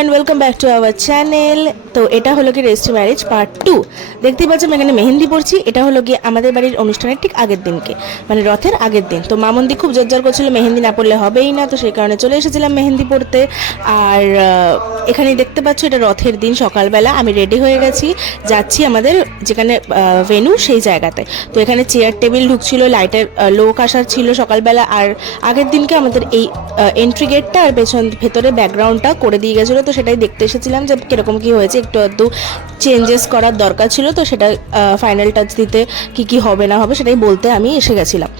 Everyone, welcome back to our channel. তো এটা হলো কি রেজিস্ট্রি ম্যারেজ পার্ট 2। দেখতেই পাচ্ছি আমি এখানে মেহেন্দি পড়ছি। এটা হলো গিয়ে আমাদের বাড়ির অনুষ্ঠানের ঠিক আগের দিনকে, মানে রথের আগের দিন। তো মামন্দি খুব জোরজার করছিল মেহেন্দি না পড়লে হবেই না, তো সেই কারণে চলে এসেছিলাম মেহেন্দি পড়তে। আর এখানে দেখতে পাচ্ছ এটা রথের দিন সকালবেলা আমি রেডি হয়ে গেছি, যাচ্ছি আমাদের যেখানে ভেন্যু সেই জায়গাতে। তো এখানে চেয়ার টেবিল ঢুকছিল, লাইটের লোক আসার ছিল সকালবেলা। আর আগের দিনকে আমাদের এই এন্ট্রি গেটটা আর ভেতরে ব্যাকগ্রাউন্ডটা করে দিয়ে গেছিলো, তো সেটাই দেখতে এসেছিলাম যে কীরকম কী হয়েছে। একটু আধটু চেঞ্জেস করার দরকার ছিল, তো সেটা ফাইনাল টাচ দিতে কী হবে না হবে সেটাই বলতে আমি এসে গেছিলাম।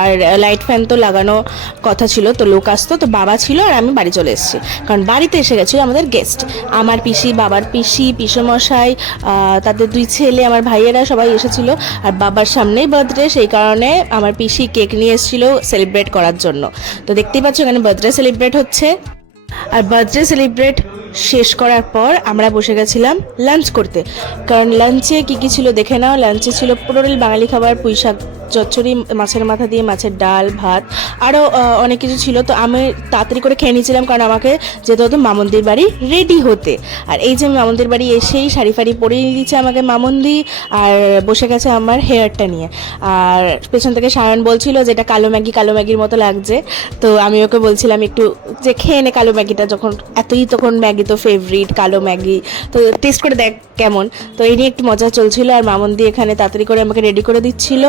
আর লাইট ফ্যান তো লাগানো কথা ছিল, তো লোক আসতো, তো বাবা ছিল আর আমি বাড়ি চলে এসেছি, কারণ বাড়িতে এসে গেছিলো আমাদের গেস্ট। আমার পিসি, বাবার পিসি, পিসেমশাই, তাদের 2 ছেলে, আমার ভাইয়েরা সবাই এসেছিলো। আর বাবার সামনেই বার্থডে, সেই কারণে আমার পিসি কেক নিয়ে এসেছিলো সেলিব্রেট করার জন্য। তো দেখতেই পাচ্ছ এখানে বার্থডে সেলিব্রেট হচ্ছে। আর বার্থডে সেলিব্রেট শেষ করার পর আমরা বসে গেছিলাম লাঞ্চ করতে, কারণ লাঞ্চে কী কী ছিল দেখে নাও। লাঞ্চে ছিল পুরোটাই বাঙালি খাবার, পুঁই শাক চচ্চড়ি, মাছের মাথা দিয়ে মাছের ডাল, ভাত, আরও অনেক কিছু ছিল। তো আমি তাড়াতাড়ি করে খেয়ে নিয়েছিলাম, কারণ আমাকে যেতে হতো মামন্দির বাড়ি রেডি হতে। আর এই যে মামন্দির বাড়ি এসেই শাড়ি ফাড়ি পরিয়ে দিচ্ছে আমাকে মামন্দি, আর বসে গেছে আমার হেয়ারটা নিয়ে। আর পেছন থেকে সায়ন বলছিল যে এটা কালো ম্যাগির মতো লাগছে। তো আমি ওকে বলছিলাম একটু যে খেয়ে নে কালো ম্যাগিটা, যখন তখন ম্যাগি তো ফেভারিট, কালো ম্যাগি, তো টেস্ট করে দেখ কেমন। তো এই নিয়ে একটু মজা চলছিল। আর মামন্দি এখানে তাড়াতাড়ি করে আমাকে রেডি করে দিচ্ছিল,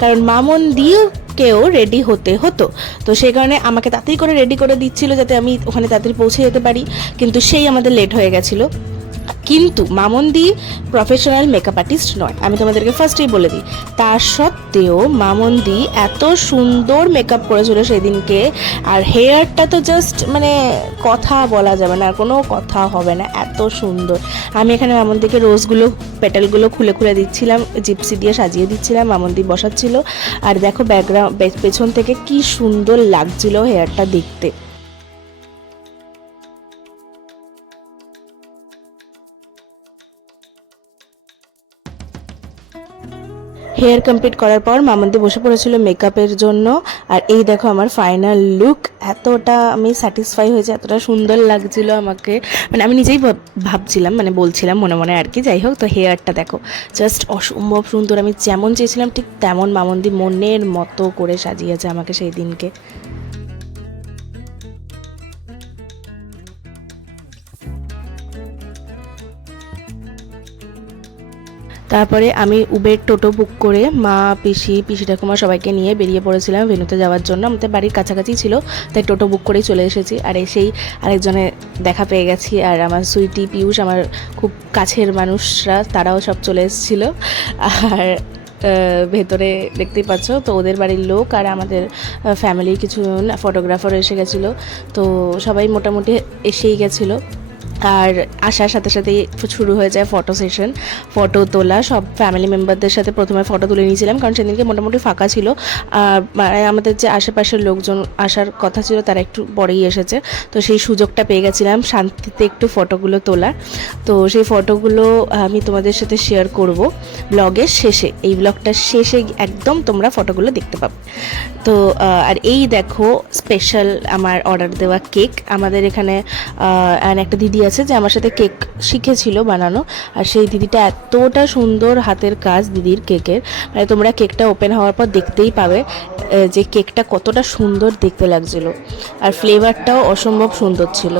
কারণ মামন্দিকেও রেডি হতে হতো। তো সেই কারণে আমাকে তাড়াতাড়ি করে রেডি করে দিচ্ছিল যাতে আমি ওখানে তাড়াতাড়ি পৌঁছে যেতে পারি। কিন্তু সেই আমাদের লেট হয়ে গেছিলো। কিন্তু মামন্দি প্রফেশনাল মেকআপ আর্টিস্ট নয়, আমি তোমাদেরকে ফার্স্টেই বলে দিই। তা সত্ত্বেও মামন্দি এত সুন্দর মেকআপ করেছিল সেদিনকে। আর হেয়ারটা তো জাস্ট মানে কথা বলা যাবে না, কোনো কথা হবে না, এত সুন্দর। আমি এখানে মামন্দিকে রোজগুলো, পেটালগুলো খুলে খুলে দিচ্ছিলাম, জিপসি দিয়ে সাজিয়ে দিচ্ছিলাম, মামন্দি বসাচ্ছিল। আর দেখো ব্যাকগ্রাউন্ড পেছন থেকে কি সুন্দর লাগছিল হেয়ারটা দেখতে। হেয়ার কমপ্লিট করার পর মামন্দি বসে পড়েছিল মেকআপের জন্য। আর এই দেখো আমার ফাইনাল লুক, এতটা আমি স্যাটিসফাই হয়েছে, এতটা সুন্দর লাগছিল আমাকে, মানে আমি নিজেই ভাবছিলাম, মানে বলছিলাম মনে মনে আর কি। যাই হোক, তো হেয়ারটা দেখো জাস্ট অসম্ভব সুন্দর, আমি যেমন চেয়েছিলাম ঠিক তেমন মামন্দি মনের মতো করে সাজিয়েছে আমাকে সেই দিনকে। তারপরে আমি উবের টোটো বুক করে মা, পিসি ঠাকুমা সবাইকে নিয়ে বেরিয়ে পড়েছিলাম ভেন্যুতে যাওয়ার জন্য। আমাদের বাড়ির কাছাকাছি ছিল, তাই টোটো বুক করেই চলে এসেছি। আর এসেই আরেকজনের দেখা পেয়ে গেছি, আর আমার সুইটি, পিয়ুষ, আমার খুব কাছের মানুষরা, তারাও সব চলে এসেছিলো। আর ভেতরে দেখতেই পাচ্ছ তো ওদের বাড়ির লোক আর আমাদের ফ্যামিলির কিছু ফটোগ্রাফার এসে গেছিলো। তো সবাই মোটামুটি এসেই গেছিলো। আর আসার সাথে সাথেই শুরু হয়ে যায় ফটো সেশন, ফটো তোলা। সব ফ্যামিলি মেম্বারদের সাথে প্রথমে ফটো তুলে নিয়েছিলাম, কারণ সেদিনকে মোটামুটি ফাঁকা ছিল। মানে আমাদের যে আশেপাশের লোকজন আসার কথা ছিল তারা একটু পরেই এসেছে, তো সেই সুযোগটা পেয়ে গেছিলাম শান্তিতে একটু ফটোগুলো তোলার। তো সেই ফটোগুলো আমি তোমাদের সাথে শেয়ার করব ব্লগের শেষে, এই ব্লগটার শেষে একদম তোমরা ফটোগুলো দেখতে পাবে। তো আর এই দেখো স্পেশাল আমার অর্ডার দেওয়া কেক। আমাদের এখানে একটা দিদি আছে যে আমার সাথে কেক শিখেছিল বানানো, আর সেই দিদিটা এতটা সুন্দর হাতের কাজ দিদির কেকের, মানে তোমরা কেকটা ওপেন হওয়ার পর দেখতেই পাবে যে কেকটা কতটা সুন্দর দেখতে লাগছিল। আর ফ্লেভারটাও অসম্ভব সুন্দর ছিল।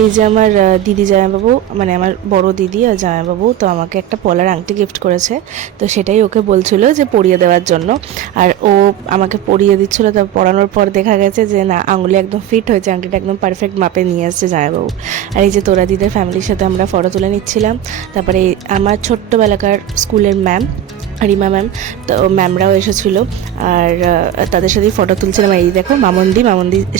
এই যে আমার দিদি জামাইবাবু, মানে আমার বড় দিদি আর জামাইবাবু তো আমাকে একটা পলার আংটি গিফট করেছে, তো সেটাই ওকে বলছিল যে পরিয়ে দেওয়ার জন্য। আর ও আমাকে পরিয়ে দিচ্ছিলো, তা পরানোর পর দেখা গেছে যে না, আঙুলে একদম ফিট হয়েছে, আংটিটা একদম পারফেক্ট মাপে নিয়ে আসছে জামাইবাবু। আর এই যে তোরা দিদের ফ্যামিলির সাথে আমরা ফটো তুলে নিচ্ছিলাম। তারপরে আমার ছোট্টবেলাকার স্কুলের ম্যাম রিমা ম্যাম, তো ম্যামরাও এসেছিলো, আর তাদের সাথেই ফটো তুলছিলাম। এই দেখো মামন্দি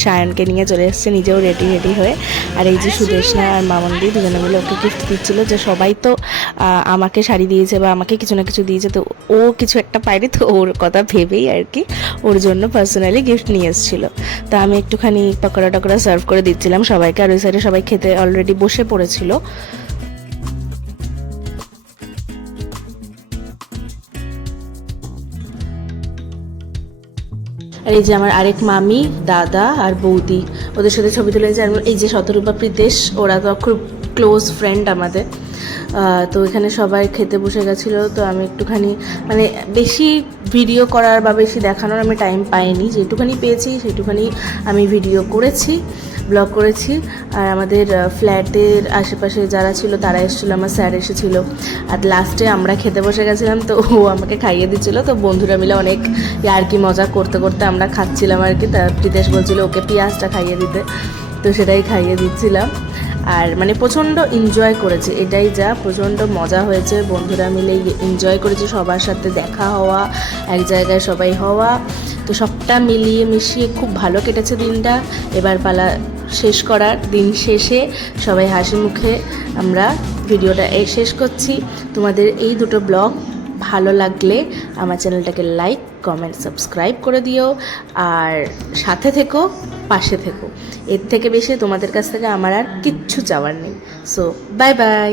সায়নকে নিয়ে চলে এসছে, নিজেও রেডি হয়ে। আর এই যে সুদেশনা আর মামন্দি দুজনে মিলে ওকে গিফট দিচ্ছিল, যে সবাই তো আমাকে শাড়ি দিয়েছে বা আমাকে কিছু না কিছু দিয়েছে, তো ও কিছু একটা পায়নি, তো ওর কথা ভেবেই আর কি ওর জন্য পার্সোনালি গিফট নিয়ে এসেছিলো। তা আমি একটুখানি পকোড়া টকোড়া সার্ভ করে দিচ্ছিলাম সবাইকে, আর ওই সাইডে সবাই খেতে অলরেডি বসে পড়েছিল। আর এই যে আমার আরেক মামি, দাদা আর বৌদি, ওদের সাথে ছবি তুলেছে। আর এই যে শতরূপা, প্রীতেশ, ওরা তো খুব ক্লোজ ফ্রেন্ড আমাদের। তো এখানে সবাই খেতে বসে গেছিলো, তো আমি একটুখানি মানে বেশি ভিডিও করার বা বেশি দেখানোর আমি টাইম পাইনি, যেটুখানি পেয়েছি সেটুখানি আমি ভিডিও করেছি, ব্লগ করেছি। আর আমাদের ফ্ল্যাটের আশেপাশে যারা ছিল তারা এসেছিলো, আমার স্যার এসেছিলো। আর লাস্টে আমরা খেতে বসে গেছিলাম, তো ও আমাকে খাইয়ে দিচ্ছিলো। তো বন্ধুরা মিলে অনেক আর কি মজা করতে করতে আমরা খাচ্ছিলাম আর কি। তা প্রীতেশ বলছিল ওকে পেঁয়াজটা খাইয়ে দিতে, তো সেটাই খাইয়ে দিচ্ছিলাম। আর মানে প্রচণ্ড এনজয় করেছে, এটাই যা, প্রচণ্ড মজা হয়েছে, বন্ধুরা মিলে এনজয় করেছি, সবার সাথে দেখা হওয়া, এক জায়গায় সবাই হওয়া, তো সবটা মিলিয়ে মিশিয়ে খুব ভালো কেটেছে দিনটা। এবার পালা শেষ করার, দিন শেষে সবাই হাসি মুখে আমরা ভিডিওটা শেষ করছি। তোমাদের এই দুটো ব্লগ ভালো লাগলে আমার চ্যানেলটাকে লাইক, কমেন্ট, সাবস্ক্রাইব করে দিও, আর সাথে থেকো, পাশে থেকো। এর থেকে বেশি তোমাদের কাছ থেকে আমার আর কিচ্ছু চাওয়ার নেই। So bye bye.